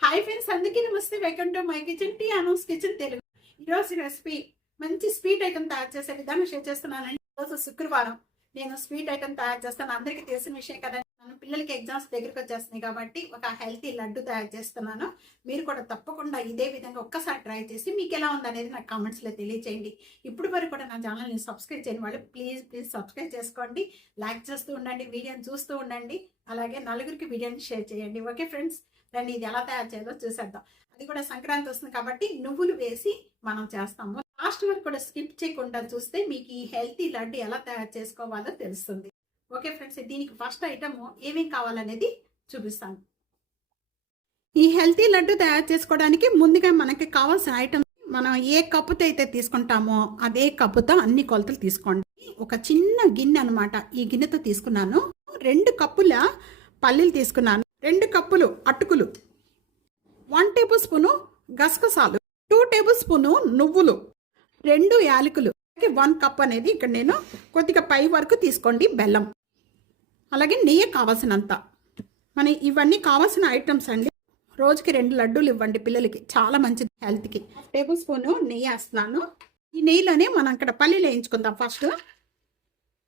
Hi friends అందుకే నమస్తే. Welcome to my kitchen టీ అనౌన్స్ కిచెన్ తెలుగు. ఈరోజు రెసిపీ మంచి స్వీట్ ఐటమ్ తయారు చేసే విధానం షేర్ చేస్తున్నానండి. ఈరోజు శుక్రవారం. నేను స్వీట్ ఐటమ్ తయారు చేస్తాను. అందరికీ తెలిసిన విషయం కదా పిల్లలకి ఎగ్జామ్స్ దగ్గరకు వచ్చేస్తున్నాయి కాబట్టి ఒక హెల్తీ లడ్డు తయారు చేస్తున్నాను. మీరు కూడా తప్పకుండా ఇదే విధంగా ఒక్కసారి ట్రై చేసి మీకు ఎలా ఉందనేది నాకు కామెంట్స్లో తెలియచేయండి. ఇప్పుడు వరకు కూడా నా ఛానల్ని సబ్స్క్రైబ్ చేయని వాళ్ళు ప్లీజ్ ప్లీజ్ సబ్స్క్రైబ్ చేసుకోండి. లైక్ చేస్తూ ఉండండి వీడియోని చూస్తూ ఉండండి. అలాగే నలుగురికి వీడియోని షేర్ చేయండి. ఓకే ఫ్రెండ్స్ రండి ఇది ఎలా తయారు చేయాలో చూసేద్దాం. అది కూడా సంక్రాంతి వస్తుంది కాబట్టి నువ్వులు వేసి మనం చేస్తాము. లాస్ట్ వరకు కూడా స్కిప్ చేయకుండా చూస్తే మీకు ఈ హెల్తీ లడ్డు ఎలా తయారు చేసుకోవాలో తెలుస్తుంది. ఓకే ఫ్రెండ్స్ దీనికి ఫస్ట్ ఐటమ్ ఏమేం కావాలనేది చూపిస్తాను. ఈ హెల్తీ లడ్డు తయారు చేసుకోవడానికి ముందుగా మనకి కావాల్సిన ఐటమ్ మనం ఏ కప్పుతో అయితే తీసుకుంటామో అదే కప్పుతో అన్ని కొలతలు తీసుకోండి. ఒక చిన్న గిన్నె అనమాట ఈ గిన్నెతో తీసుకున్నాను. రెండు కప్పుల పల్లీలు తీసుకున్నాను. రెండు కప్పులు అటుకులు. వన్ టేబుల్ స్పూను గసగసాలు. టూ టేబుల్ స్పూను నువ్వులు. రెండు యాలకులు. వన్ కప్ అనేది ఇక్కడ నేను కొద్దిగా పై వరకు తీసుకోండి బెల్లం. అలాగే నెయ్యి కావాల్సినంత. మన ఇవన్నీ కావాల్సిన ఐటమ్స్ అండి. రోజుకి రెండు లడ్డూలు ఇవ్వండి పిల్లలకి. చాలా మంచిది హెల్త్కి. టేబుల్ స్పూను నెయ్యి వేస్తున్నాను. ఈ నెయ్యిలోనే మనం ఇక్కడ పల్లీలు వేయించుకుందాం ఫస్ట్.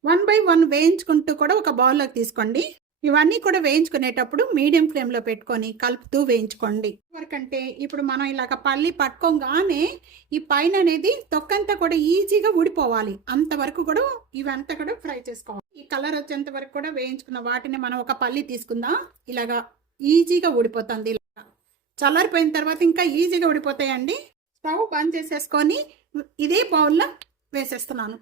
వన్ బై వన్ వేయించుకుంటూ కూడా ఒక బౌల్లోకి తీసుకోండి. ఇవన్నీ కూడా వేయించుకునేటప్పుడు మీడియం ఫ్లేమ్లో పెట్టుకొని కలుపుతూ వేయించుకోండి. ఎవరికంటే ఇప్పుడు మనం ఇలాగ పల్లి పట్టుకోగానే ఈ పైన అనేది తొక్కంతా కూడా ఈజీగా ఊడిపోవాలి. అంతవరకు కూడా ఇవంతా కూడా ఫ్రై చేసుకోవాలి. ఈ కలర్ వచ్చేంత వరకు కూడా వేయించుకున్న వాటిని మనం ఒక పల్లి తీసుకుందాం. ఇలాగా ఈజీగా ఊడిపోతుంది ఇలాగా చల్లారిపోయిన తర్వాత ఇంకా ఈజీగా ఊడిపోతాయండి. స్టవ్ బంద్ చేసేసుకొని ఇదే బౌల్లో వేసేస్తున్నాను.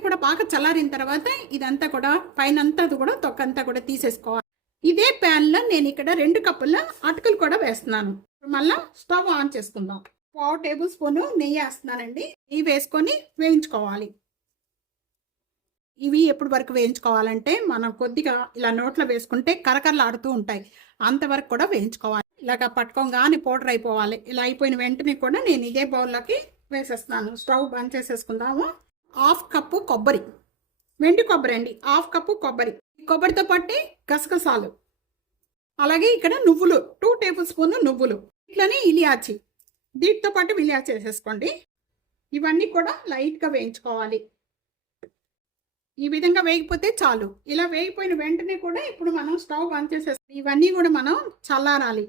కూడా బాగా చల్లారిన తర్వాత ఇదంతా కూడా పైన అంతా కూడా తొక్కంతా కూడా తీసేసుకోవాలి. ఇదే ప్యాన్లో నేను ఇక్కడ రెండు కప్పుల అటుకులు కూడా వేస్తున్నాను. మళ్ళా స్టవ్ ఆన్ చేసుకుందాం. పావు టేబుల్ స్పూన్ నెయ్యి వేస్తున్నానండి. నెయ్యి వేసుకొని వేయించుకోవాలి. ఇవి ఎప్పటి వరకు వేయించుకోవాలంటే మనం కొద్దిగా ఇలా నోట్లో వేసుకుంటే కరకరలాడుతూ ఉంటాయి. అంతవరకు కూడా వేయించుకోవాలి. ఇలాగ పట్టుకోగానే పౌడర్ అయిపోవాలి. ఇలా అయిపోయిన వెంటనే కూడా నేను ఇదే బౌల్లోకి వేసేస్తున్నాను. స్టవ్ బంద్ చేసేసుకుందాము. హాఫ్ కప్పు కొబ్బరి. వెండి కొబ్బరి అండి హాఫ్ కప్పు కొబ్బరి. కొబ్బరితో పట్టి గసగసాలు. అలాగే ఇక్కడ నువ్వులు టూ టేబుల్ స్పూన్ నువ్వులు. ఇట్లనే ఇలియాచి. దీంతో పాటు ఇలియాచి వేసేసుకోండి. ఇవన్నీ కూడా లైట్గా వేయించుకోవాలి. ఈ విధంగా వేగిపోతే చాలు. ఇలా వేగిపోయిన వెంటనే కూడా ఇప్పుడు మనం స్టవ్ బంద్ చేసేస్తాం ఇవన్నీ కూడా మనం చల్లారాలి.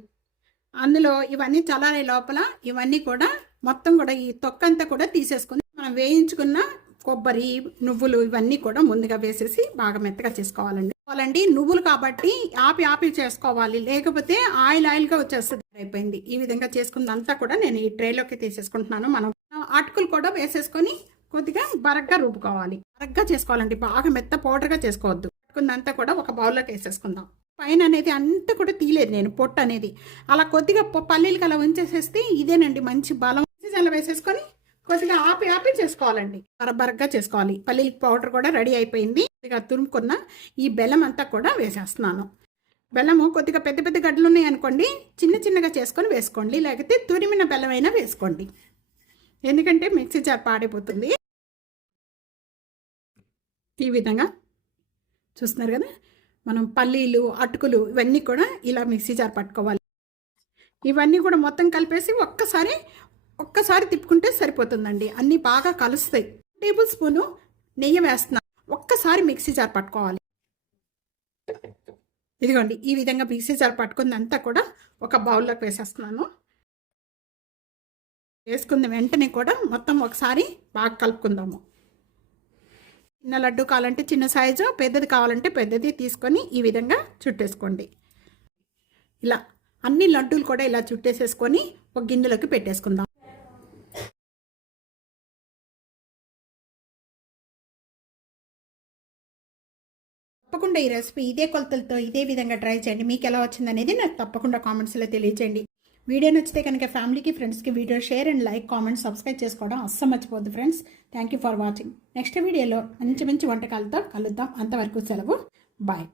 అందులో ఇవన్నీ చల్లారే లోపల ఇవన్నీ కూడా మొత్తం కూడా ఈ తొక్కంతా కూడా తీసేసుకుని మనం వేయించుకున్న కొబ్బరి నువ్వులు ఇవన్నీ కూడా ముందుగా వేసేసి బాగా మెత్తగా చేసుకోవాలండి. కావాలండి నువ్వులు కాబట్టి ఆపి ఆపి చేసుకోవాలి. లేకపోతే ఆయిల్ ఆయిల్గా వచ్చేస్తుంది. అయిపోయింది. ఈ విధంగా చేసుకుందంతా కూడా నేను ఈ ట్రేలోకి తీసేసుకుంటున్నాను. మనం అటుకులు కూడా వేసేసుకొని కొద్దిగా బరగ్గా రుబ్బుకోవాలి. బరగ్గా చేసుకోవాలండి. బాగా మెత్త పౌడర్గా చేసుకోవద్దు. అటుకుందంతా కూడా ఒక బౌల్లోకి వేసేసుకుందాం. పైన అనేది అంతా కూడా తీయలేదు నేను పొట్టు అనేది. అలా కొద్దిగా పల్లీలకి అలా ఉంచేసేస్తే ఇదేనండి మంచి బలం. అలా వేసేసుకొని కొద్దిగా ఆపి ఆపి చేసుకోవాలండి. బరబరగ్గా చేసుకోవాలి. పల్లీల పౌడర్ కూడా రెడీ అయిపోయింది. కొద్దిగా తురుముకున్న ఈ బెల్లం అంతా కూడా వేసేస్తున్నాను. బెల్లము కొద్దిగా పెద్ద పెద్ద గడ్డలు ఉన్నాయి అనుకోండి చిన్న చిన్నగా చేసుకొని వేసుకోండి. లేకపోతే తురిమిన బెల్లం అయినా వేసుకోండి. ఎందుకంటే మిక్సీ జార్ పాడైపోతుంది. ఈ విధంగా చూస్తున్నారు కదా? మనం పల్లీలు అటుకులు ఇవన్నీ కూడా ఇలా మిక్సీ జార్ పట్టుకోవాలి. ఇవన్నీ కూడా మొత్తం కలిపేసి ఒక్కసారి ఒక్కసారి తిప్పుకుంటే సరిపోతుందండి. అన్నీ బాగా కలుస్తాయి. టేబుల్ స్పూను నెయ్యి వేస్తున్నా. ఒక్కసారి మిక్సీ జార్ పట్టుకోవాలి. ఇదిగోండి ఈ విధంగా మిక్సీ జార్ పట్టుకుందంతా కూడా ఒక బౌల్లోకి వేసేస్తున్నాను. వేసుకున్న వెంటనే కూడా మొత్తం ఒకసారి బాగా కలుపుకుందాము. చిన్న లడ్డు కావాలంటే చిన్న సైజు పెద్దది కావాలంటే పెద్దది తీసుకొని ఈ విధంగా చుట్టేసుకోండి. ఇలా అన్ని లడ్డూలు కూడా ఇలా చుట్టేసేసుకొని ఒక గిన్నెలోకి పెట్టేసుకుందాం. తప్పకుండా ఈ రెసిపీ ఇదే కొలతలతో ఇదే విధంగా ట్రై చేయండి. మీకు ఎలా వచ్చింది అనేది నాకు తప్పకుండా కామెంట్స్లో తెలియచేయండి. వీడియో నచ్చితే కనుక ఫ్యామిలీకి ఫ్రెండ్స్కి video share and like comment subscribe చేసుకోవడం అస్సలు మర్చిపోద్దు friends thank you for watching next వీడియోలో మంచి మంచి వంటకాలతో కలుద్దాం. అంతవరకు సెలవు. బాయ్